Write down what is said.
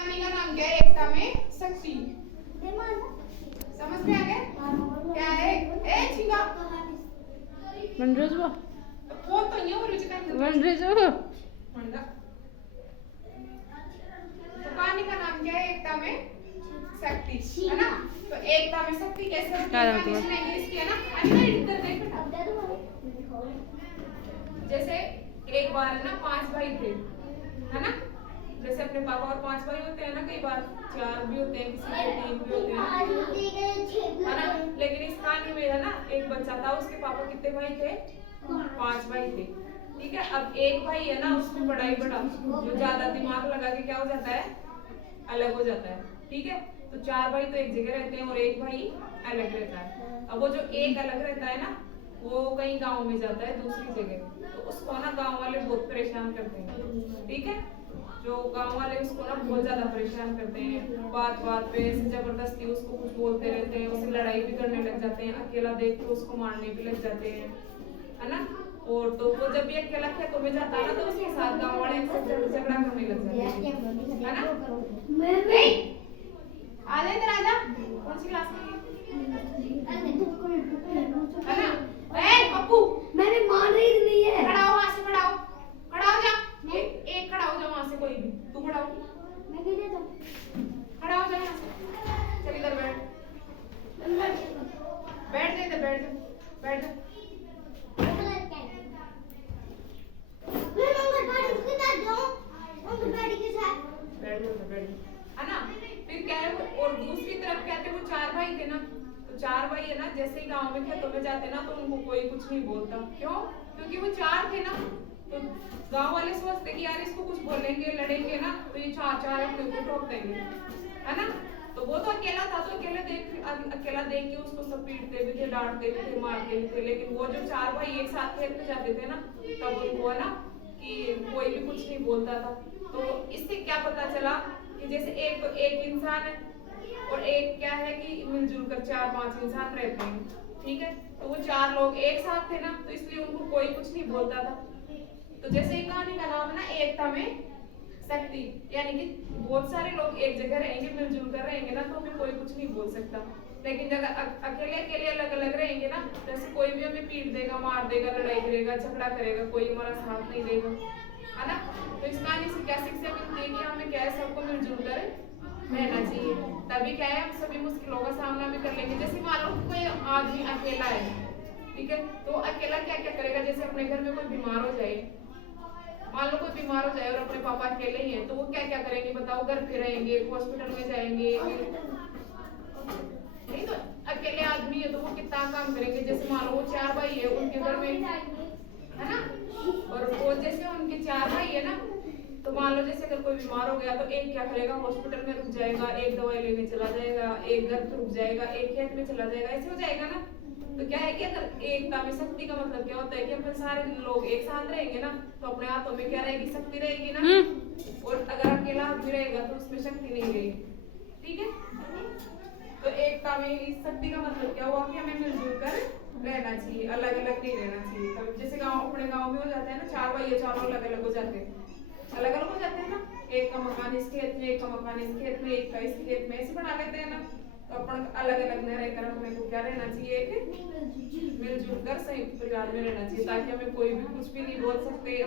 कहानी का नाम क्या है? एकता में शक्ति। समझ में आ गया क्या है? ए छिंगा बन रहे जो फोन तो नहीं हो रुचि का बन रहे जो मंडा। तो कहानी का नाम क्या है? एकता में शक्ति, है ना? तो एकता में शक्ति कैसे होती है? कहानी सुनाएंगे इसकी, है ना? अरे इधर देख बेटा। जैसे एक बार है ना 5 भाई थे, है ना? जैसे अपने पापा और 5 भाई होते हैं ना, कई बार 4 भी होते हैं, किसी के 3 भी होते हैं, है ना? लेकिन इस कहानी में है ना एक बच्चा था, उसके पापा कितने भाई थे? 5 भाई थे। ठीक है, अब एक भाई है ना उसमें बड़ा ही बड़ा, जो ज्यादा दिमाग लगा के क्या हो जाता है? अलग हो जाता है। ठीक है, तो 4 भाई तो एक जगह रहते हैं और एक भाई अलग रहता है। अब वो जो एक अलग रहता है ना, वो कहीं गांव में जाता है दूसरी जगह, तो उसको ना गांव वाले बहुत परेशान करते हैं। ठीक है, जो गांव वाले उसको ना बहुत ज्यादा परेशान करते हैं, बात बात पे जबरदस्ती उसको कुछ बोलते रहते हैं, उससे लड़ाई भी करने लग जाते हैं, अकेला देख के उसको मारने भी लग जाते हैं, है ना? और तो वो जब भी अकेला खेतों में जाता है ना, तो उसके साथ गांव वाले झगड़ा करने लग जाते हैं, है ना? आजा इधर आजा। कौन सी क्लास में है ना? ए पप्पू, मैंने मान रही नहीं है। खड़ा हो, वहां से खड़ा हो, खड़ा हो जा। एक खड़ा हो जा वहां से, कोई भी तू खड़ा हो, मैं कैसे जाऊं? खड़ा हो जा वहां से। चल इधर बैठ, बैठ जा इधर, बैठ जा, बैठ जा। बैठ जा, बैठ जा, है ना? फिर क्या है, और दूसरी तरफ क्या थे, वो 4 भाई थे ना, तो 4 भाई है ना, जैसे ही गांव में खेतों में जाते ना, तो उनको कोई कुछ नहीं बोलता। क्यों? क्योंकि वो 4 थे ना, तो गांव वाले सोचते कि यार इसको कुछ बोलेंगे लड़ेंगे ना, तो ये 4 अपने ऊपर ठोक देंगे, है ना? तो वो तो अकेला था, तो अकेला देख के उसको सब पीटते भी थे, डांटते भी थे, मारते भी थे। लेकिन वो जो 4 भाई एक साथ खेत में जाते थे ना, तब उनको है ना कि कोई भी कुछ नहीं बोलता था। तो इससे क्या पता चला कि जैसे एक तो एक इंसान है, और एक क्या है कि मिलजुल कर 4-5 इंसान रहते हैं। ठीक है, तो वो 4 लोग एक साथ थे ना, तो इसलिए उनको कोई कुछ नहीं बोलता था। तो जैसे एक कहानी का नाम है ना एकता में शक्ति, यानी कि बहुत सारे लोग एक जगह रहेंगे, मिलजुल कर रहेंगे ना, तो हमें कोई कुछ नहीं बोल सकता। लेकिन जब अकेले अकेले अलग अलग रहेंगे ना, जैसे कोई भी हमें पीट देगा, मार देगा, लड़ाई करेगा, झगड़ा करेगा, कोई हमारा साथ नहीं देगा, है ना? तो इस कहानी से क्या शिक्षा मिलती है कि हमें क्या है, सबको मिलजुल कर रहना चाहिए। तभी क्या है, हम सभी मुश्किलों का सामना भी कर लेंगे। जैसे मान लो कोई आदमी अकेला है, ठीक है, तो अकेला क्या क्या करेगा? जैसे अपने घर में कोई बीमार हो जाए, मान लो कोई बीमार हो जाए और अपने पापा अकेले ही हैं, तो वो क्या क्या करेंगे बताओ? घर पे रहेंगे, हॉस्पिटल में जाएंगे, नहीं तो अकेले आदमी है तो वो कितना काम करेंगे? जैसे मान लो वो 4 भाई है, उनके घर में, है ना? और वो जैसे उनके 4 भाई है ना, तो मान लो जैसे अगर कोई बीमार हो गया, तो एक क्या करेगा? हॉस्पिटल में रुक जाएगा, एक दवाई लेने चला जाएगा, एक घर पे रुक जाएगा, एक खेत में चला जाएगा, ऐसे हो जाएगा ना? तो क्या है कि अगर एकता में शक्ति का मतलब क्या होता है कि अपन सारे लोग एक साथ रहेंगे ना, तो अपने हाथों में क्या रहेगी? शक्ति रहेगी ना। और अगर अकेला आदमी रहेगा तो उसमें शक्ति नहीं रहेगी। ठीक है, तो एकता में इस शक्ति का मतलब क्या हुआ कि हमें मिलजुल कर रहना चाहिए, अलग अलग नहीं रहना चाहिए। कभी जैसे गाँव, अपने गाँव में हो जाता है ना, 4 भाई है, चारों अलग अलग हो जाते हैं, अलग अलग हो जाते हैं ना, एक का मकान इस खेत में, एक का मकान इस खेत में, एक का इस खेत में, ऐसे बना लेते हैं ना। तो अपन अलग अलग न रहकर अपने को क्या रहना चाहिए? मिलजुल कर संयुक्त परिवार में रहना चाहिए, ताकि हमें कोई भी कुछ भी नहीं बोल सकते।